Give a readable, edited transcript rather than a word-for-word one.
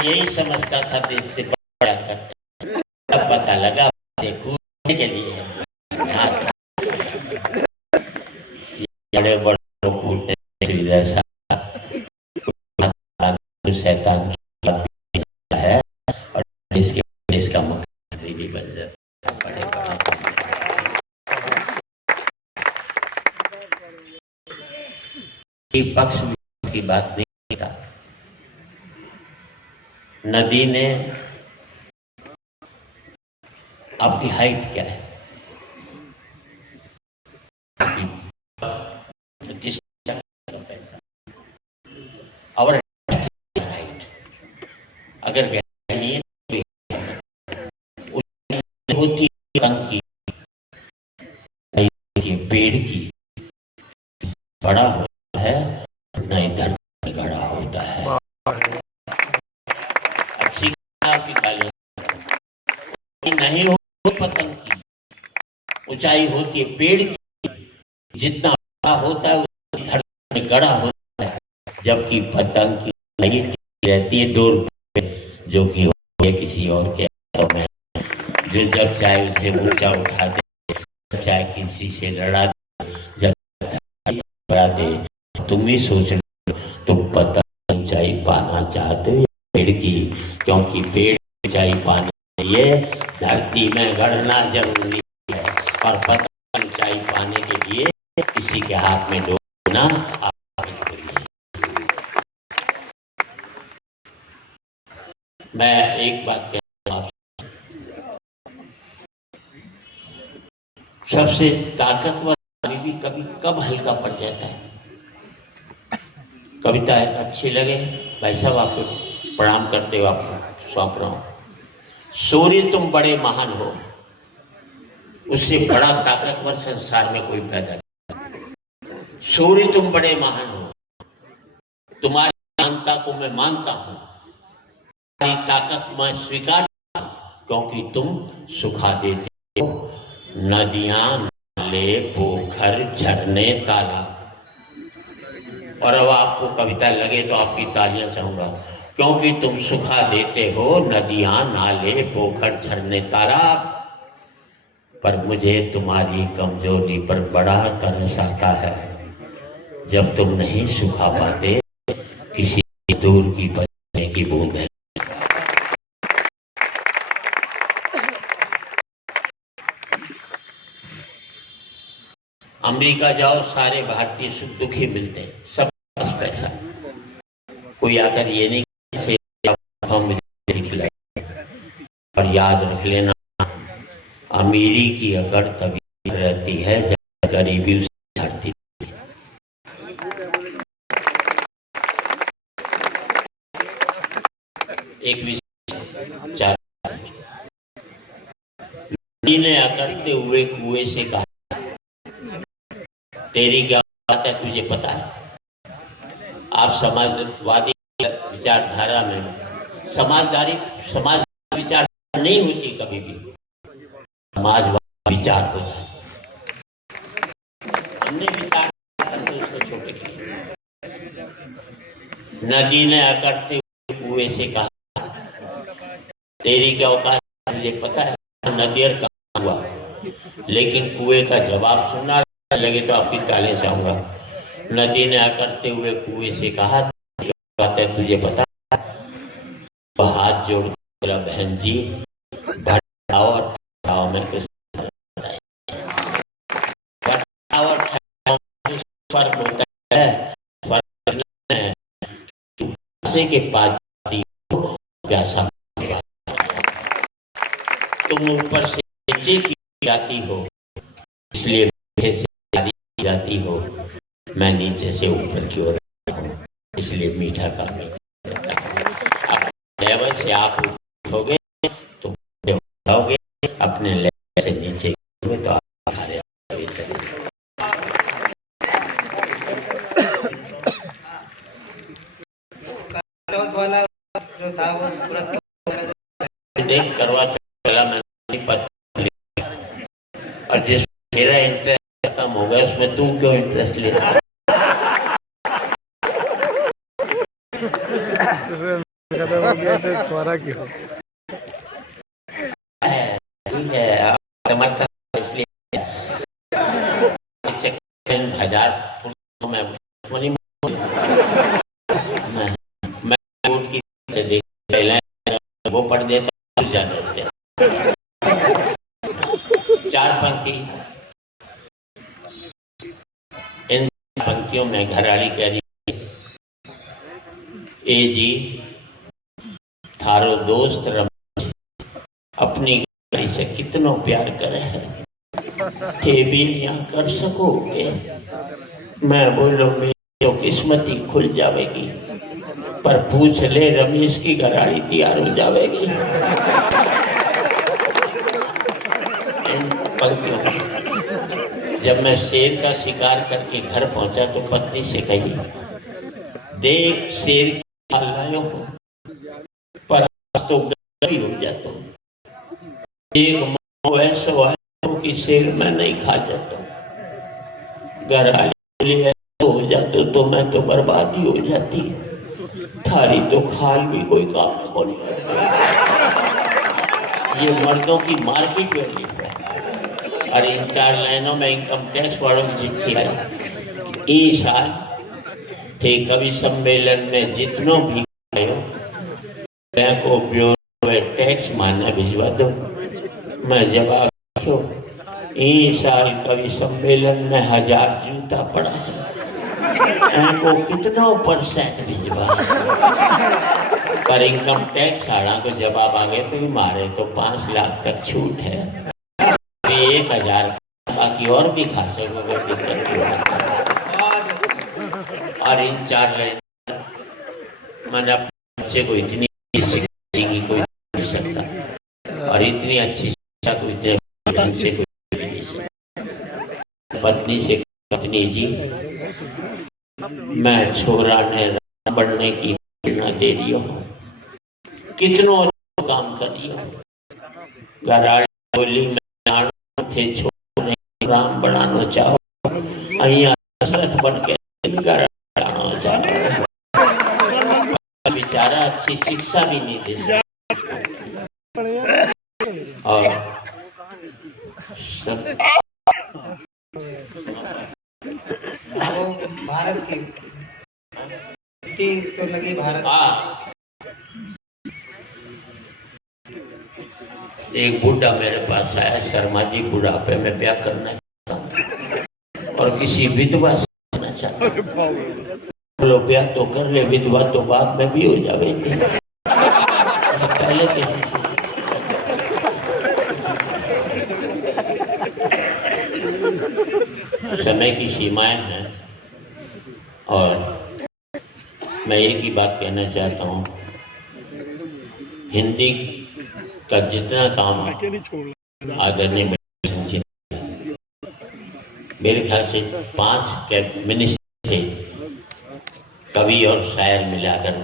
यही समझता था देश से क्या करते, तब पता लगा कूदने के लिए है। बड़े बड़े कूदने शैतान है और देश का मुख्यमंत्री भी बन जाता। बड़े बड़े पक्ष की बात नहीं था। नदी ने आपकी हाइट क्या है, और हाइट अगर गहरी होती की पेड़ की बड़ा होता है ना, इधर गड़ा होता है। अच्छी नहीं हो पतंग की ऊंचाई होती है पेड़ की, जितना बड़ा होता है उधर गड़ा होता है, जबकि पतंग की नहीं रहती है डोर जो कि होती है किसी और के हाथों में, जो जब चाहे उसे ऊंचा उठा दे, चाहे किसी से लड़ा दे, जब बढ़ा दे। तुम ही सोच लो, तुम पतंग ऊंचाई पाना चाहते हो पेड़ की, क्योंकि पेड़ ऊंचाई पाने के लिए धरती में गड़ना जरूरी है, और पतंग ऊंचाई पाने के लिए किसी के हाथ में डोरना जरूरी है। मैं एक बात कहता हूं, सबसे ताकतवर आदमी भी कभी कब हल्का पड़ जाता है। कविता अच्छी लगे भाई साहब, आपको प्रणाम करते हो, आपको सौंप रहा हूं। सूर्य तुम बड़े महान हो, उससे बड़ा ताकतवर संसार में कोई पैदा नहीं। सूर्य तुम बड़े महान हो, तुम्हारी महानता को मैं मानता हूं, तुम्हारी ताकत मैं स्वीकार करता हूं, क्योंकि तुम सुखा देते हो नदियां, नाले, पोखर, झरने, तालाब। और अब आपको कविता लगे तो आपकी तालियां चाहूंगा, क्योंकि तुम सुखा देते हो नदियां, नाले, पोखर, झरने, तालाब। पर मुझे तुम्हारी कमजोरी पर बड़ा तरस आता है, जब तुम नहीं सुखा पाते किसी दूर की बचने की बूंदें। अमेरिका जाओ, सारे भारतीय सुख दुखी मिलते हैं, सब पास पैसा। कोई आकर ये नहीं से मुझे खिलाए। और याद रख लेना, अमीरी की अकड़ तभी रहती है जब गरीबी उसे छाड़ती है। एक विचार, नदी ने अकड़ते हुए कुएं से कहा, तेरी क्या बात है, तुझे पता है? आप समाजवादी विचारधारा में समाज विचार नहीं होती, कभी भी समाजवादी विचार होता है। हमने विचार उसको छोटे किए। नदी ने अकड़ते हुए कुएं से कहा, तेरी क्या औकात, मुझे पता है नदी और कहां हुआ। लेकिन कुएं का जवाब सुनना लगे तो आपकी तालियां चाहूंगा। नदी ने अकड़ते हुए कुएं से कहा, बात है तुझे पता। तो हाथ जोड़कर बहन जी भटकाओ और ठहराओ में कुछ फर्क होता है, फर्क नहीं है के पास प्यासा, तुम ऊपर से नीचे की जाती हो इसलिए मीठे से जाती हो, मैं नीचे से ऊपर की ओर इसलिए मीठा का लेवल से आप उठोगे तो जाओगे, अपने लेवल से नीचे तो आप खारे वाला जो था वो देख करवा चला मैंने और जिस मेरा इंटरेस्ट खत्म हो गया उसमें तू क्यों इंटरेस्ट ले खत्म हो गया तो तुम्हारा क्यों? ठीक है, समर्थन इसलिए 1000 मैं वोट की वो पढ़ देता जा देते 4 पंक्ति। इन पंक्तियों में घरवाली कह रही, ए जी थारो दोस्त रमेश अपनी गाड़ी से कितनो प्यार करे है, थे भी यहाँ कर सकोगे? मैं बोलो मेरी तो किस्मती खुल जाएगी, पर पूछ ले रमेश की घरवाली तैयार हो जाएगी। इन पंक्तियों में जब मैं शेर का शिकार करके घर पहुंचा तो पत्नी से कही, देख शेर की खाल लायो हूं, पर तो गरीबी हो जाता हूं। एक ऐसा है कि शेर मैं नहीं खा जाता, घर वाले हो जाते तो मैं तो बर्बादी हो जाती, थारी तो खाल भी कोई काम नहीं होती। ये मर्दों की मार्केट वैल्यू है। और इन 4 लाइनों में इनकम टैक्स वालों की चिट्ठी है। इस साल थे कवि सम्मेलन में जितनों भी आयो बैंक को ब्यूरो में टैक्स मानना भिजवा दो। मैं जवाब रखो, इस साल कवि सम्मेलन में 1000 जूता पड़ा है, इनको कितना % भिजवा। पर इनकम टैक्स वाला को जवाब आ गए तो मारे तो 5 लाख तक छूट है, 1000 बाकी और भी खा सकोगे, दिक्कत और इन 4 लाइन मैंने अपने बच्चे को इतनी शिक्षा की कोई नहीं सकता, और इतनी अच्छी शिक्षा को इतने ढंग से कोई नहीं सकता। पत्नी से पत्नी जी मैं छोरा ने बढ़ने की प्रेरणा दे रही हूँ, कितनों अच्छा काम कर रही हूँ। घरवाली बोली मैं थे छोरे राम बनाना चाहो, अहिया दशरथ बन के बेचारा अच्छी शिक्षा भी नहीं दे और सब भारत की तो लगी भारत। एक बूढ़ा मेरे पास आया, शर्मा जी बुढ़ापे में ब्याह करना चाहता और किसी विधवा से करना चाहता, बोलो ब्याह तो कर ले, विधवा तो बाद में भी हो जाएगी, पहले किसी से। समय की सीमाएं हैं और मैं एक ही बात कहना चाहता हूँ, हिंदी का जितना काम आदरणीय मेरे ख्याल से 5 मिनिस्टर थे, कवि और शायर मिलाकर